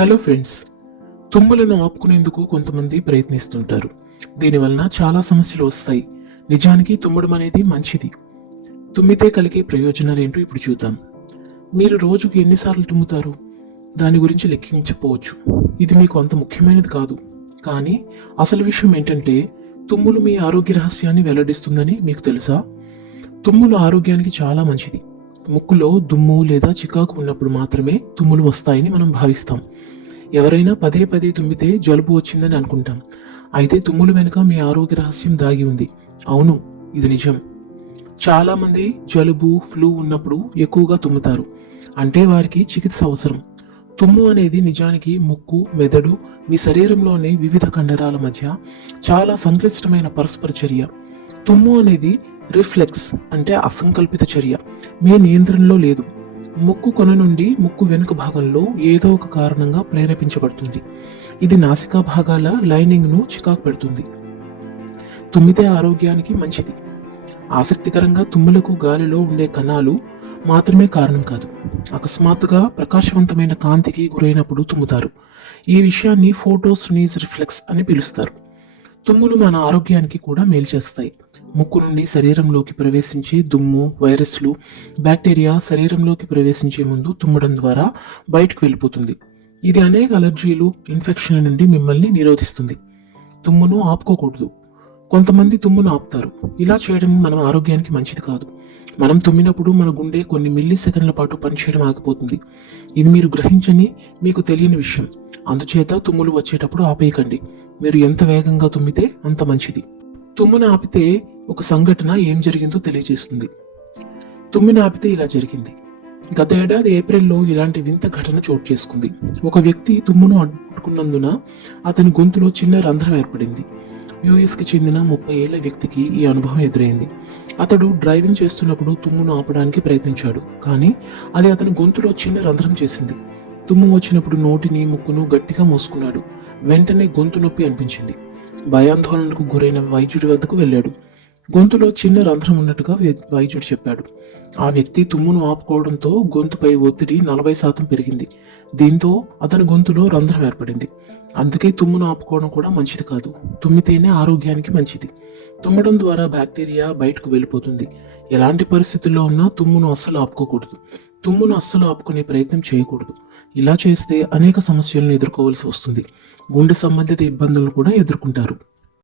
Hello friends తుమ్ములను ఆపుకునేందుకు కొంతమంది ప్రయత్నిస్తుంటారు. దీనివలన చాలా సమస్యలు వస్తాయి. నిజానికి తుమ్మడం అనేది మంచిది. తుమ్మితే కలిగే ప్రయోజనాలు ఏంటో ఇప్పుడు చూద్దాం. మీరు రోజుకు ఎన్నిసార్లు తుమ్ముతారు? దాని గురించి లెక్కించకపోవచ్చు. ఇది మీకు అంత ముఖ్యమైనది కాదు. కానీ అసలు విషయం ఏంటంటే తుమ్ములు మీ ఆరోగ్య రహస్యాన్ని వెల్లడిస్తుందని మీకు తెలుసా? తుమ్ములు ఆరోగ్యానికి చాలా మంచిది. ముక్కులో దుమ్ము లేదా చికాకు ఉన్నప్పుడు మాత్రమే తుమ్ములు వస్తాయని మనం భావిస్తాం. ఎవరైనా పదే పదే తుమ్మితే జలుబు వచ్చిందని అనుకుంటాం. అయితే తుమ్ములు వెనుక మీ ఆరోగ్య రహస్యం దాగి ఉంది. అవును ఇది నిజం. చాలామంది జలుబు ఫ్లూ ఉన్నప్పుడు ఎక్కువగా తుమ్ముతారు. అంటే వారికి చికిత్స అవసరం. తుమ్ము అనేది నిజానికి ముక్కు మెదడు మీ శరీరంలోని వివిధ కండరాల మధ్య చాలా సంక్లిష్టమైన పరస్పర చర్య. తుమ్ము అనేది రిఫ్లెక్స్ అంటే అసంకల్పిత చర్య. మీ నియంత్రణలో లేదు. ముక్కు కొన నుండి ముక్కు వెనుక భాగంలో ఏదో ఒక కారణంగా ప్రేరేపించబడుతుంది. ఇది నాసికా భాగాల లైనింగ్ను చికాకు పెడుతుంది. తుమ్మితే ఆరోగ్యానికి మంచిది. ఆసక్తికరంగా తుమ్ములకు గాలిలో ఉండే కణాలు మాత్రమే కారణం కాదు. అకస్మాత్తుగా ప్రకాశవంతమైన కాంతికి గురైనప్పుడు తుమ్ముతారు. ఈ విషయాన్ని ఫోటోస్ నీజ్ రిఫ్లెక్స్ అని పిలుస్తారు. తుమ్ములు మన ఆరోగ్యానికి కూడా మేలు చేస్తాయి. ముక్కు నుండి శరీరంలోకి ప్రవేశించే దుమ్ము వైరస్లు బ్యాక్టీరియా శరీరంలోకి ప్రవేశించే ముందు తుమ్మడం ద్వారా బయటకు వెళ్ళిపోతుంది. ఇది అనేక అలర్జీలు ఇన్ఫెక్షన్ల నుండి మిమ్మల్ని నిరోధిస్తుంది. తుమ్మును ఆపుకోకూడదు. కొంతమంది తుమ్మును ఆపుతారు. ఇలా చేయడం మన ఆరోగ్యానికి మంచిది కాదు. మనం తుమ్మినప్పుడు మన గుండె కొన్ని మిల్లీ సెకండ్ల పాటు పనిచేయడం ఆగిపోతుంది. ఇది మీరు గ్రహించని మీకు తెలియని విషయం. అందుచేత తుమ్ములు వచ్చేటప్పుడు ఆపేయకండి. మీరు ఎంత వేగంగా తుమ్మితే అంత మంచిది. తుమ్మును ఆపితే ఒక సంఘటన ఏం జరిగిందో తెలియజేస్తుంది. తుమ్మిని ఆపితే ఇలా జరిగింది. గత ఏడాది ఏప్రిల్లో ఇలాంటి వింత ఘటన చోటు చేసుకుంది. ఒక వ్యక్తి తుమ్మును అడ్డుకున్నందున అతని గొంతులో చిన్న రంధ్రం ఏర్పడింది. యుఎస్కి చెందిన ముప్పై ఏళ్ళ వ్యక్తికి ఈ అనుభవం ఎదురైంది. అతడు డ్రైవింగ్ చేస్తున్నప్పుడు తుమ్మును ఆపడానికి ప్రయత్నించాడు కానీ అది అతని గొంతులో చిన్న రంధ్రం చేసింది. తుమ్ము వచ్చినప్పుడు నోటిని ముక్కును గట్టిగా మోసుకున్నాడు. వెంటనే గొంతు నొప్పి అనిపించింది. భయాందోళనకు గురైన వైద్యుడి వద్దకు వెళ్ళాడు. గొంతులో చిన్న రంధ్రం ఉన్నట్టుగా వై- వైద్యుడు చెప్పాడు. ఆ వ్యక్తి తుమ్మును ఆపుకోవడంతో గొంతుపై ఒత్తిడి నలభై శాతం పెరిగింది. దీంతో అతని గొంతులో రంధ్రం ఏర్పడింది. అందుకే తుమ్మును ఆపుకోవడం కూడా మంచిది కాదు. తుమ్మితేనే ఆరోగ్యానికి మంచిది. తుమ్మడం ద్వారా బ్యాక్టీరియా బయటకు వెళ్ళిపోతుంది. ఎలాంటి పరిస్థితుల్లో ఉన్నా తుమ్మును అస్సలు ఆపుకోకూడదు. తుమ్మును అస్సలు ఆపుకునే ప్రయత్నం చేయకూడదు. ఇలా చేస్తే అనేక సమస్యలను ఎదుర్కోవాల్సి వస్తుంది. గుండె సంబంధిత ఇబ్బందులు కూడా ఎదుర్కొంటారు.